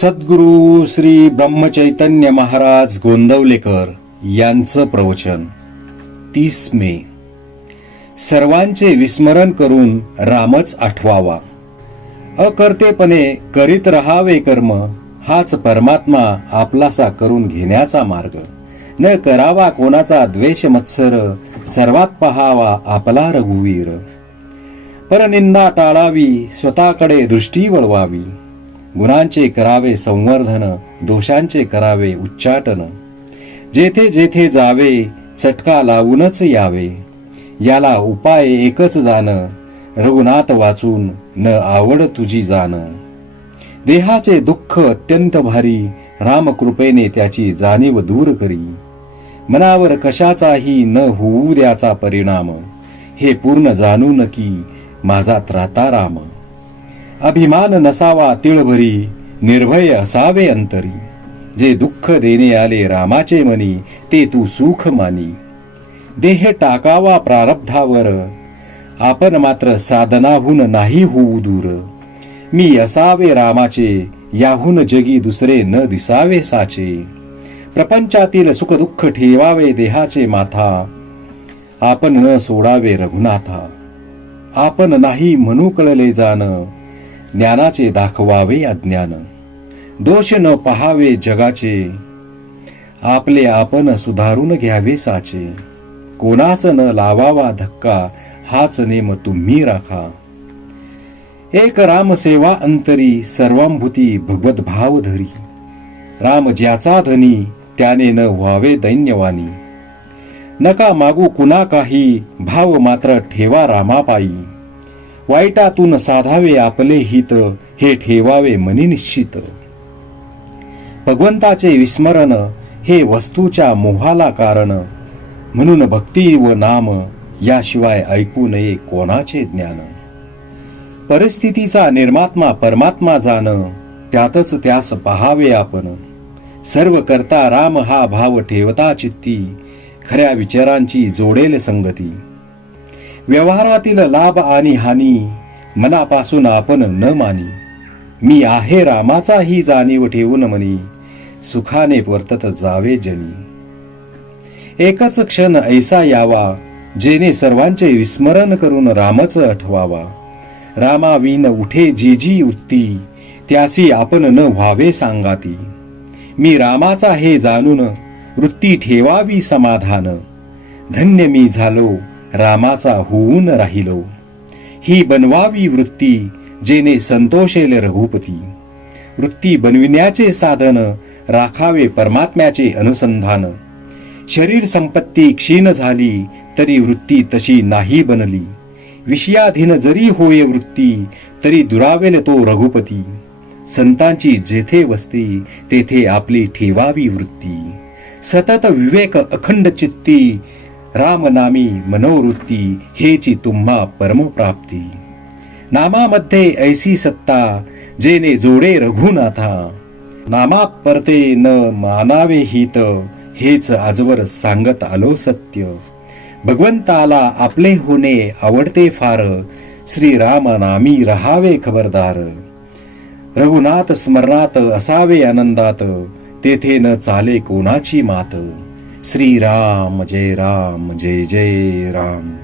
सद्गुरु श्री ब्रह्मचैतन्य महाराज गोंदवलेकर यांचं प्रवचन 30 मे. सर्वांचे विस्मरण करून रामच आठवावा. अकर्तेपणे करीत रहावे कर्म, हाच परमात्मा आपलासा करून घेण्याचा मार्ग. न करावा कोणाचा द्वेष मत्सर, सर्वात पहावा आपला रघुवीर. परनिंदा टाळावी, स्वतःकडे दृष्टी वळवावी. गुणांचे करावे संवर्धन, दोषांचे करावे उच्चाटन. जेथे जेथे जावे चटका लावूनच यावे, याला उपाय एकच जाण. रघुनाथ वाचून न आवड तुझी जाण. देहाचे दुःख अत्यंत भारी, रामकृपेने त्याची जाणीव दूर करी. मनावर कशाचाही न होऊ द्याचा परिणाम, हे पूर्ण जाणून की माझा त्राता राम. अभिमान नसावा तिळभरी, निर्भय असावे अंतरी. जे दुःख देणे आले रामाचे मनी, ते तू सुख मानी. देह टाकावा प्रारब्धावर, आपण मात्र साधनाहून नाही होऊ दूर. मी असावे रामाचे, याहून जगी दुसरे न दिसावे साचे. प्रपंचातील सुख दुःख ठेवावे देहाचे माथा, आपण न सोडावे रघुनाथा. आपण नाही म्हणू कळले जाण, ज्ञानाचे दाखवावे अज्ञान. दोष न पहावे जगाचे, आपले आपण सुधारून घ्यावे साचे. कोणास न लावावा धक्का, हाच नेम तुम्ही राखा. एक राम सेवा अंतरी, सर्वांभूती भगवत भाव धरी. राम ज्याचा धनी, त्याने न व्हावे दैन्यवानी. नका मागू कुणा काही, भाव मात्र ठेवा रामापायी. वाईटातून साधावे आपले हित, हे ठेवावे मनी निश्चित. भगवंताचे विस्मरण, हे वस्तूच्या मोहाला कारण. म्हणून भक्ती व नाम, याशिवाय ऐकू नये कोणाचे ज्ञान. परिस्थितीचा निर्मात्मा परमात्मा जाण, त्यातच त्यास पहावे आपण. सर्व करता राम हा भाव ठेवता चित्ती, खऱ्या विचारांची जोडेल संगती. व्यवहारातील लाभ आणि हानी, मनापासून आपण न मानी. मी आहे रामाचा ही जाणीव ठेवून मनी, सुखाने वर्तत जावे जनी. एकच क्षण ऐसा यावा, जेने सर्वांचे विस्मरण करून रामच आठवावा. रामाविन उठे जी जी वृत्ती, त्यासी आपण न व्हावे सांगाती. मी रामाचा हे जाणून, वृत्ती ठेवावी समाधान. धन्य मी झालो, रामाचा होऊन राहिलो. ही बनवावी वृत्ती, जेने संतोषेल रघुपती. वृत्ती बनविण्याचे साधन, राखावे परमात्म्याचे अनुसंधान. शरीर संपत्ती क्षीण झाली, तरी वृत्ती तशी नाही बनली. विषयाधीन जरी होय वृत्ती, तरी दुरावेल तो रघुपती. संतांची जेथे वस्ती, तेथे आपली ठेवावी वृत्ती. सतत विवेक अखंड चित्ती, रामनामी मनोवृत्ती, हेची तुम्हा परमप्राप्ती. नामामध्ये ऐसी सत्ता, जेने जोडे रघुनाथा. नामा परते न मानावे हित, हेच आजवर सांगत आलो सत्य. भगवंताला आपले होणे आवडते फार, श्रीराम नामी रहावे खबरदार. रघुनाथ स्मरणात असावे आनंदात, तेथे न चाले कोणाची मात. श्रीराम जय राम, जय जय राम.